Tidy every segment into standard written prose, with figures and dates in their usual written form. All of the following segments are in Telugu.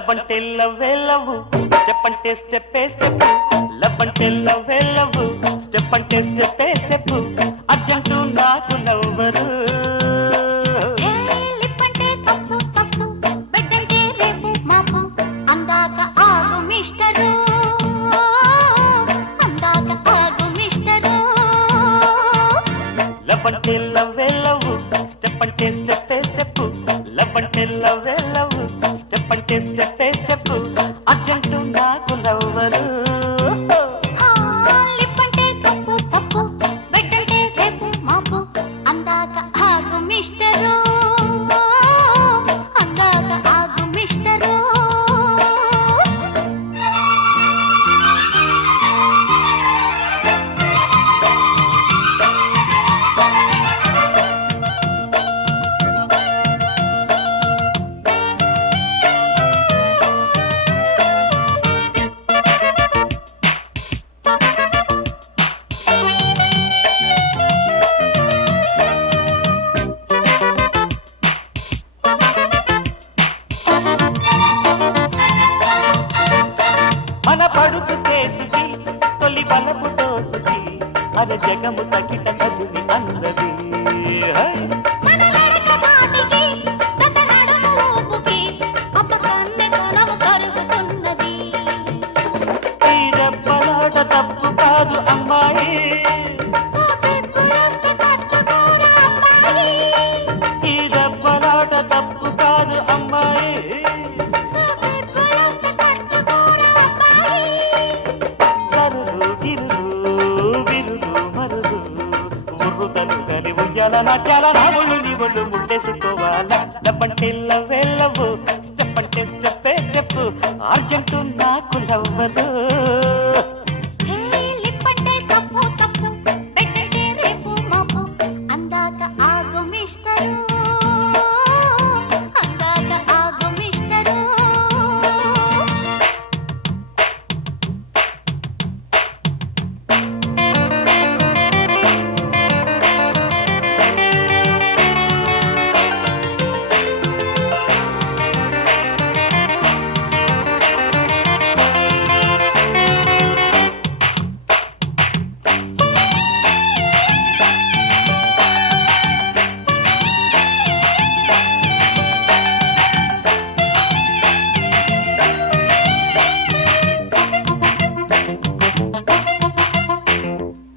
లవ్వంటే లవ్వే లవ్వు, స్టెప్ అంటే స్టెప్పే స్టెప్. లవ్వంటే లవ్వే లవ్వు, స్టెప్ అంటే స్టెప్పే స్టెప్. అర్జెంటు నాకు నవ్వరు. లిప్పంటే తప్పు తప్పు, బెడ్డంటే రేపు మాపు. అందాక ఆగు మిస్టరు, అందాక ఆగు మిస్టరు. లవ్వంటే లవ్వే లవ్వు, స్టెప్ అంటే స్టెప్పే స్టెప్. లవ్వంటే లవ్వే లవ్వు, స్టెప్ అంటే స్టెప్పే స్టెప్. అర్జెంటు నాకు నవ్వరు. లిప్పంటే తప్పు తప్పు, బెడ్డంటే రేపు మాపు. అందాక ఆగు మిస్టరు, అందాక ఆగు మిస్టరు. మన పడుచు కేసుకి తొలి బలపు దోసుకి అర జగము తగిట కదిలి అన్నది. మన నడక నాటికి, జత నడుము ఊపుకి, అప్పకన్నె కొనము కరుగుతున్నది. ఈ దెబ్బలాట తప్పు కాదు అమ్మాయి, ఓ పెప్పులొస్తే తట్టుకోరా అమ్మాయి, ఈ దెబ్బలాట తప్పు కాదు అమ్మాయి. ఓ పెప్పులొస్తే తట్టుకోరా అమ్మాయి. సరులు గిరులు విరులు మరులు ఉర్రుతలు గలి ఉయ్యాల నాట్యాల నావులు నీ ఒళ్ళు ముట్టేసుకోవాల. లవ్వంటే లవ్వే లవ్వు, స్టెప్ అంటే స్టెప్పే స్టెప్. అర్జెంటు నాకు లవ్వదు. లిప్పంటే తప్పు తప్పు, బెడ్డంటే రేపు మాపు. అందాక ఆగు మిస్టరు, అందాక ఆగు మిస్టరు.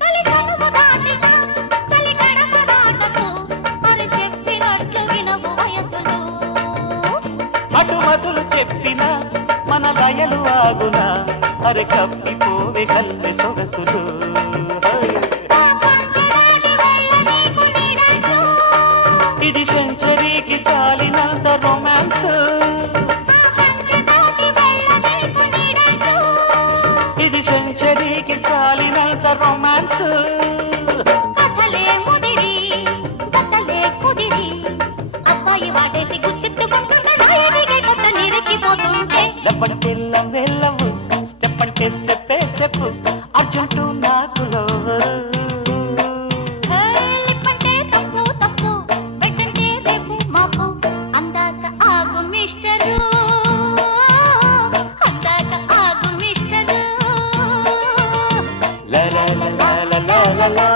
తొలి కనుమ దాటిన చలి గడప దాటకు, మరి చెప్పినట్లు వినవు వయసులు. అటుమతులు చెప్పిన మన లయలు ఆగునా, అరి కప్పిపోవే కల్లె సొగసులు. ఆ పంచరాని వల్ల నీకు నీడైతూ, ఇది సెంచరీకి చాలినంత రొమాన్స్. ఆ పంచదాటి వల్ల నీకు నీడైతూ. ఇది సెంచరీకి చాలినంత రొమాన్స్. కథలే ముదిరి, కథలే కుదిరి, అబ్బాయి వాడేసి గుచ్చెత్తుకుంటుంటే నాయడిగే కొత్త నిరక్కిపోతుంటే. లవ్వంటే లవ్వే లవ్వు, స్టెప్ అంటే స్టెప్పే స్టెప్. అర్జెంటు నాకు లవ్వరు. లిప్పంటే తప్పు తప్పు, బెడ్డంటే రేపు మాపు. అందాక ఆగు మిస్టరు, అందాక ఆగు మిస్టరు. లా లా లా లా లా లా లా.